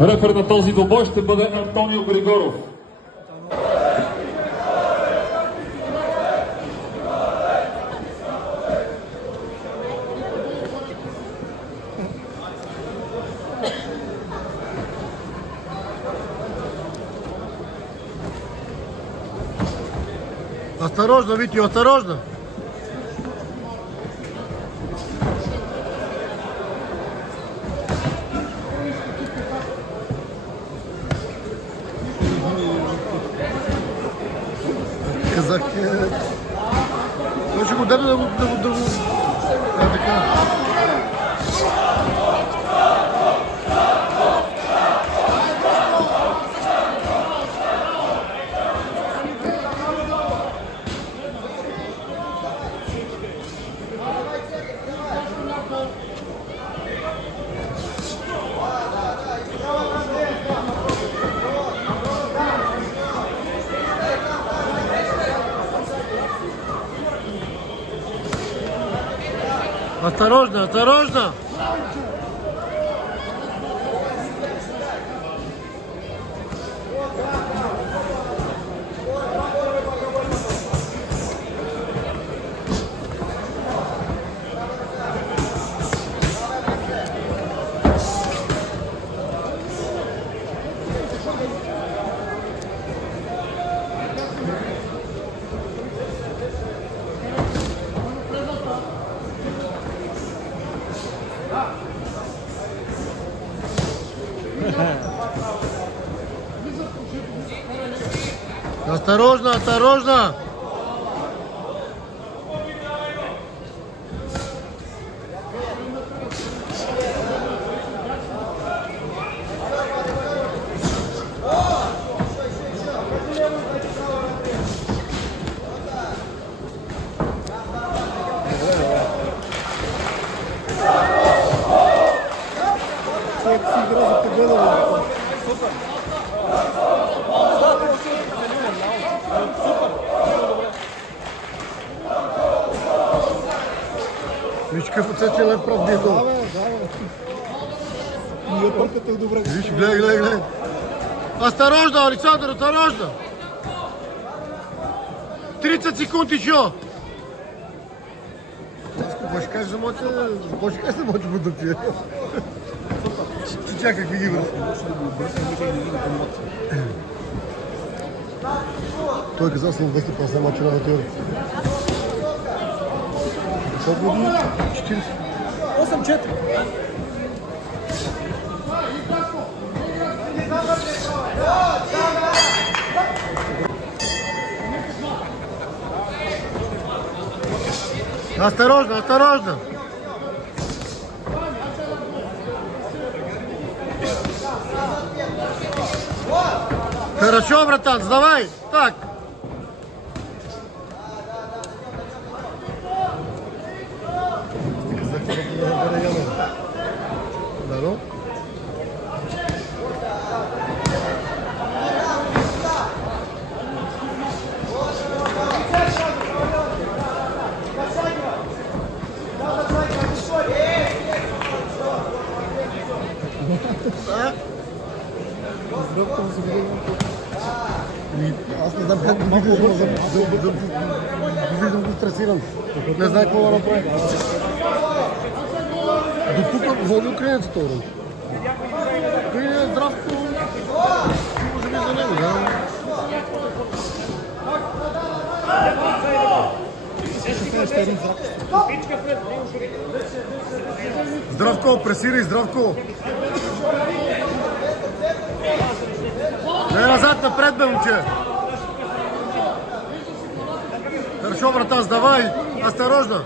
Рефер на този двубой ще бъде Антонио Григоров. Осторожно, Витя, осторожно! Казах, той ще го даде да го... така. Осторожно, осторожно! Осторожно, осторожно! Виж какъв отсечен лев прав би долу. Виж, гледай, гледай, гледай. Осторожно, Александър, осторожно! 30 секунди, чо? Какво ще кажеш за моите... Какво ще кажеш за моите продукти? Ти чакай какви ги връзки. Той казал съм 250 мача на теория. Колко години? 40. 8-4. Осторожно, осторожно! Хорошо, братан, сдавай! Так! Да, аз не знам как го виждам го стресиран. Не знае какво да направи. До тук води украинец това рън. Той е Здравко. Може би за него, да. Здравко, пресирай, Здравко! Не назад, напред, бе, момче! Хорошо, братан, сдавай! Осторожно!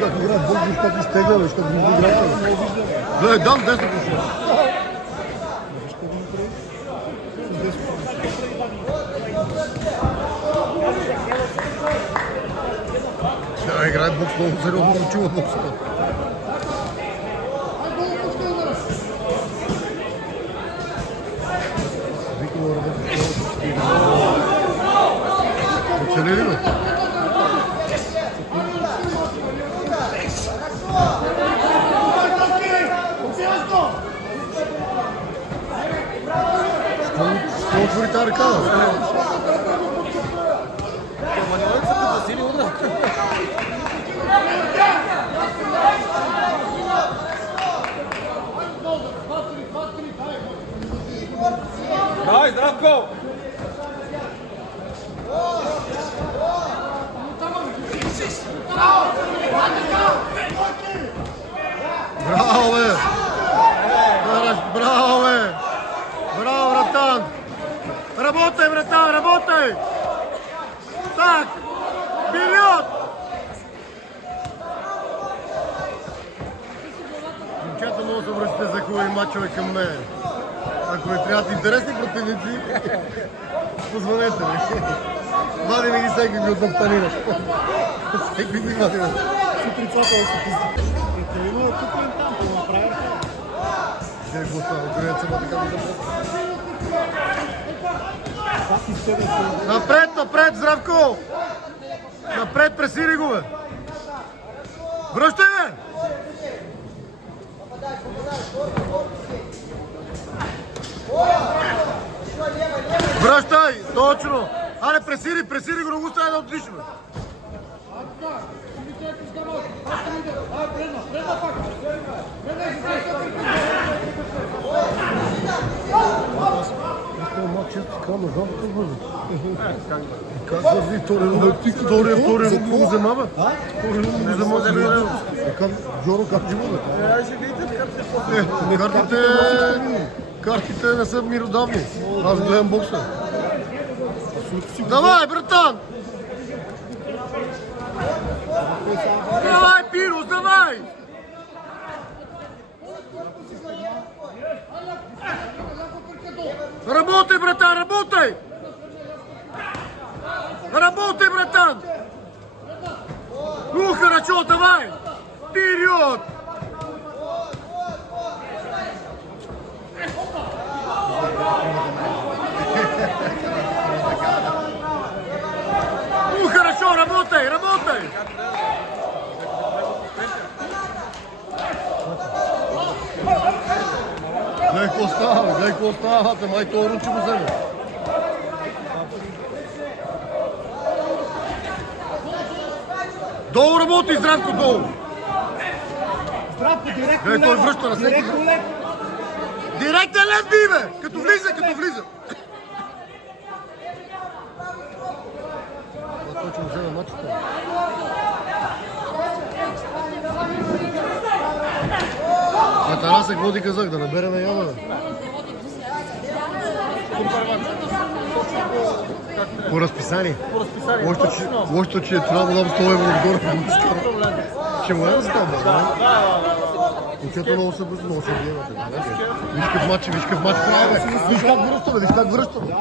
Как играет Бог, как изтегляш, как не играет. Гледай, дам 10 пошел. Сега играет бокс много сериозно, не чува бокса. Викова работа. затвори тази ръка. Давай, Здравко! Браво, бе! Браво, бе! Браво, братан! Работай, братан, работай! Так! Вперед! Момчета, много се връщате за хубави мачове към мен. Ако ви трябват интересни противници, позвонете ми. Вадиме ги всеки ми от нафтанина. Всеки ги вадиме. С отрицателна статистика. Има тук и там, по направя. Ще го става, където се така да започва. Напред, напред, Здравко! Напред, пресири го, бе! Връщай, бе! Връщай, точно! Але, пресири го, не го става да отдиши, бе! Как върви втория рук го взема, бе? Втория рук го взема, бе? Жоро, как живо, бе? Картите не са миродавни. Аз гледам бокса. Давай, братан! Давай, Пирос, давай! Работай, братан, работай! Работай, братан! Ну, хорошо, давай! Вперед! Ну, хорошо, работай, работай! Гледай какво става, май това ручи го вземе. Долу работи, Здравко, долу! Здравко, директно лево! Той връща на всеки. Директен лев би, бе! Като влиза! Това точно вземе мачата. А Тарасък води казах да набере на яма, бе. По разписание. Лошото, че трябва да дам 100 евро отгоре. Ще му да става, бе? Момчето много се бързо, много се виемате. Виж какъв матч прави, бе. Виж как връща, бе.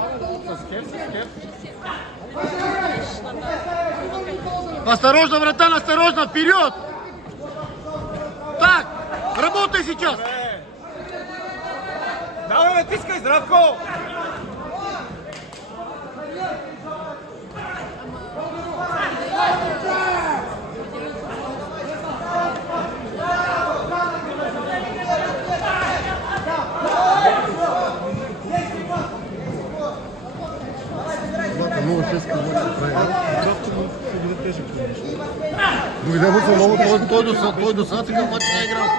Осторожно, братан, осторожно, вперед! Так, работай сейчас! Давай, натискай, Здравко! Много честка може да прави. Дойде му се много, той до сега такъв мач не е играл.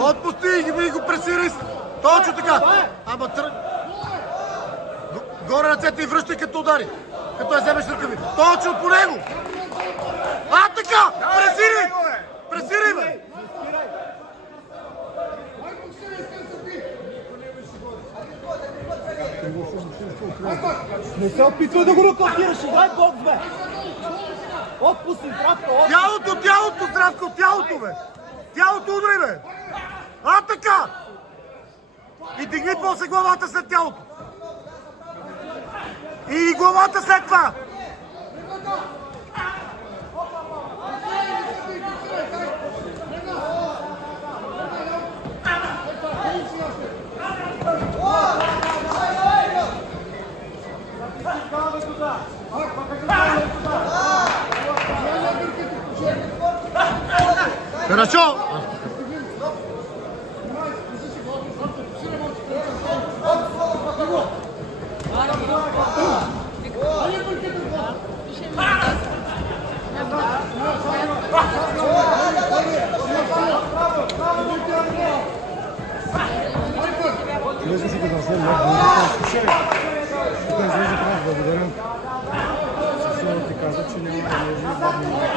Отпусти и го пресири. Точно така. Ама горе ръцете и връщай като удари. Като я вземеш ръкави. Точно по него. А така! Пресири, бе! Не се опитвай да го ръкотираш, играй бокс, бе! Отпусти, Здравко! Тялото, Здравко, тялото, бе! Тялото удари, бе! А така! И дигни после главата след тялото! И главата след това! Хорошо!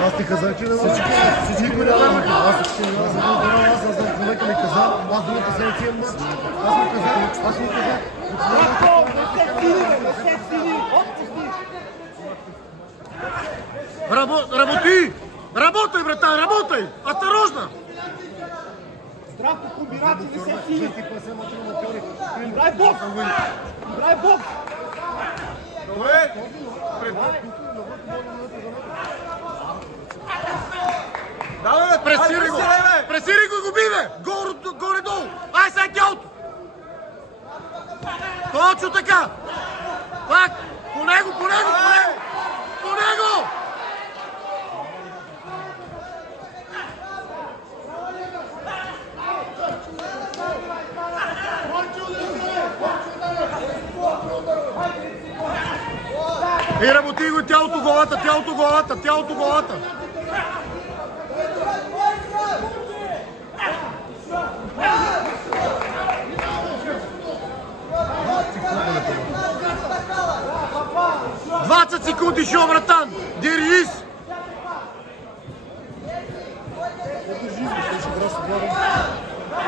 Аз ти казах, че не всички ме навърнаха. Аз знам човека ми каза, аз другата седмица имам мач. Аз му казах. Работи! Работай, братан, работай! Осторожно! Здравко, комбинации не се сили! Играй бокс! Играй бокс! Добре! Давай, Пресирай го! Пресирай го и го биве! Горе-долу! Ай, сега тялото! Точно така! Пак! По него! По него! И работи го тялото, главата! Двадцать секунд еще, братан! Держись!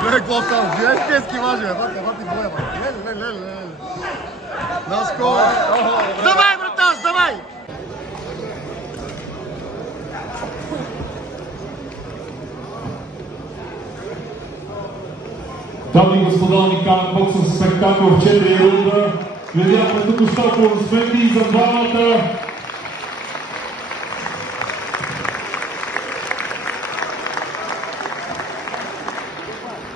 Гледай, какво става? Гледай, тески важи, вати боя, леле. Наскоро! Давай, братан, давай! Дами и господа, уникален боксов спектакъл в 4 рунда. Видяхме току-що аплодисменти за двамата.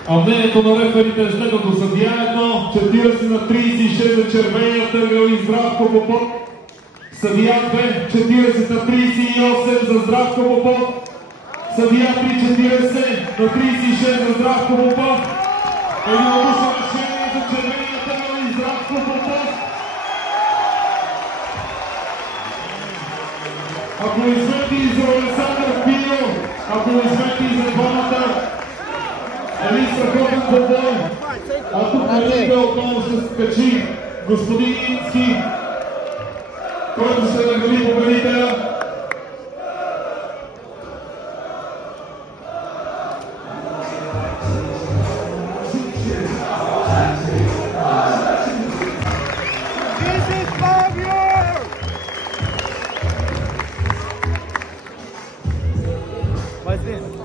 А мнението на реферите е следното: съдия 1, 40 на 36 за червения тъгъл и Здравко Попов. Съдия 2, 40 на 38 за Здравко Попов. Съдия 3, 40 на 36 за Здравко Попов. Единодушно решение за червения тъгъл и Здравко Попов. Аплодисменти за Александър Пино. Аплодисменти за двамата. Един страхотен двубой, а тук на лига отново ще се качи господин Ински, който ще награди победителя. Vai ver.